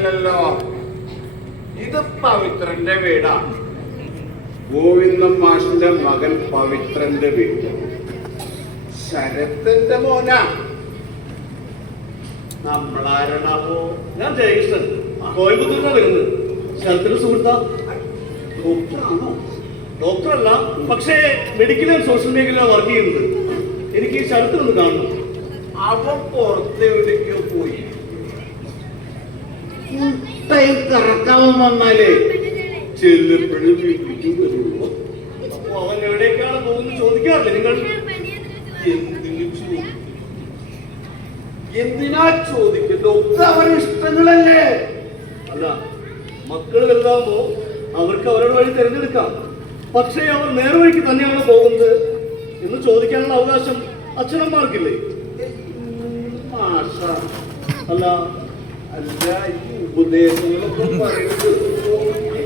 അല്ലല്ലോ, ഇത് പവിത്രന്റെ വീടാ. ഗോവിന്ദൻ മാഷിന്റെ മകൻ പവിത്രന്റെ വീട്. ശരത്തിന്റെ മോനാ. നമ്മളാരണാവോ? ഞാൻ ജയകൃഷ്ണൻ, കോയമ്പത്തൂരിനാണ് വരുന്നത്. ശരത്തിന്റെ സുഹൃത്താ. ഡോക്ടറാണോ? ഡോക്ടറല്ല, പക്ഷേ മെഡിക്കൽ ആൻഡ് സോഷ്യൽ മേഖലയിലാണ് വർക്ക് ചെയ്യുന്നത്. എനിക്ക് ഈ ശരത്തിനൊന്ന് കാണണം. അവൻ പുറത്ത് എവിടേക്കോ പോയി. കറക്കാവൻ വന്നാലേ ചെല്ലപ്പോഴും വീട്ടിലേക്ക് വരുള്ളൂ. അപ്പൊ അവൻ എവിടേക്കാണ് പോകുന്നത് ചോദിക്കാറില്ല നിങ്ങൾ? എന്തിനാ ചോദിക്കുന്നത്? ഒക്കെ അവരുടെ ഇഷ്ടങ്ങളല്ലേ. അല്ല, മക്കൾ വലുതാകുമ്പോ അവർക്ക് അവരുടെ വഴി തിരഞ്ഞെടുക്കാം. പക്ഷേ അവർ നേർവഴിക്ക് തന്നെയാണോ പോകുന്നത് എന്ന് ചോദിക്കാനുള്ള അവകാശം അച്ഛനമ്മമാർക്കില്ലേ? മാഷ അല്ല, അല്ല, ഈ ഉപദേശങ്ങളൊക്കെ പറയുന്നത്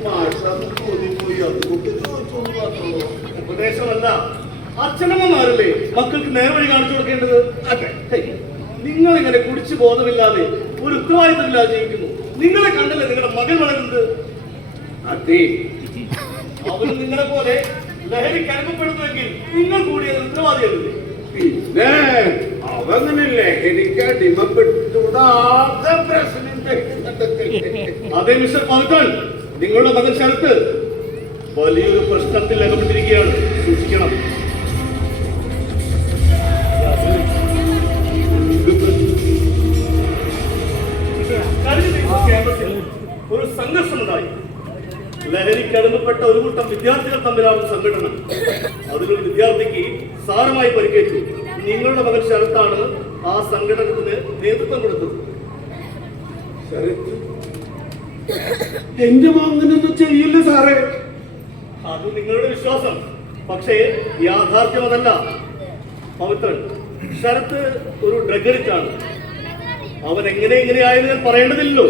മാഷാന്ന് തോന്നിപ്പോയി. അതുകൊണ്ട് ചോദിച്ചോന്ന് മാത്രമോ? ഉപദേശമല്ല, അച്ഛനമ്മമാരല്ലേ മക്കൾക്ക് നേർവഴി കാണിച്ചു കൊടുക്കേണ്ടത്. അതെ. നിങ്ങൾ ഇങ്ങനെ കുടിച്ചു ബോധമില്ലാതെ ഒരു ഉത്തരവാദിത്തമില്ലാതെ ജീവിക്കുന്നു. നിങ്ങളെ കണ്ടല്ലേ നിങ്ങളുടെ മകൻ വളരുന്നത്. അതെ, അവന് നിങ്ങളെ പോലെ ലഹരിക്ക് അനുഭവപ്പെടുന്നുവെങ്കിൽ നിങ്ങൾ കൂടി അത് ഉത്തരവാദിയല്ലേ? പിന്നെ അവങ്ങനെ ലഹരിക്ക് അടിമപ്പെട്ടുകൂടാതെ പ്രശ്നം അതെ മിസ്റ്റർ പവിത്രൻ, നിങ്ങളുടെ മകൻ ശരത്ത് വലിയൊരു പ്രശ്നത്തിൽ അകപ്പെട്ടിരിക്കുകയാണ്. സൂക്ഷിക്കണം. കഴിഞ്ഞ ദിവസം ക്യാമ്പസിൽ ഒരു സംഘർഷമുണ്ടായി. ലഹരിക്ക് അടിമപ്പെട്ട ഒരു കൂട്ടം വിദ്യാർത്ഥികൾ തമ്മിലാണ് സംഘടന. അതിലൊരു വിദ്യാർത്ഥിക്ക് സാരമായി പരിക്കേറ്റു. നിങ്ങളുടെ മകൻ ശരത്താണ് ആ സംഘടനത്തിന് നേതൃത്വം കൊടുത്തത്. എന്റെ മകനൊന്നും ചെയ്യില്ല സാറേ. അത് നിങ്ങളുടെ വിശ്വാസം, പക്ഷേ യാഥാർത്ഥ്യം അതല്ല. പവിത്രൻ, ശരത്ത് ഒരു ഡ്രഗ് അഡിക്റ്റ് ആണ്. അവൻ എങ്ങനെയായെന്ന് ഞാൻ പറയേണ്ടതില്ലല്ലോ.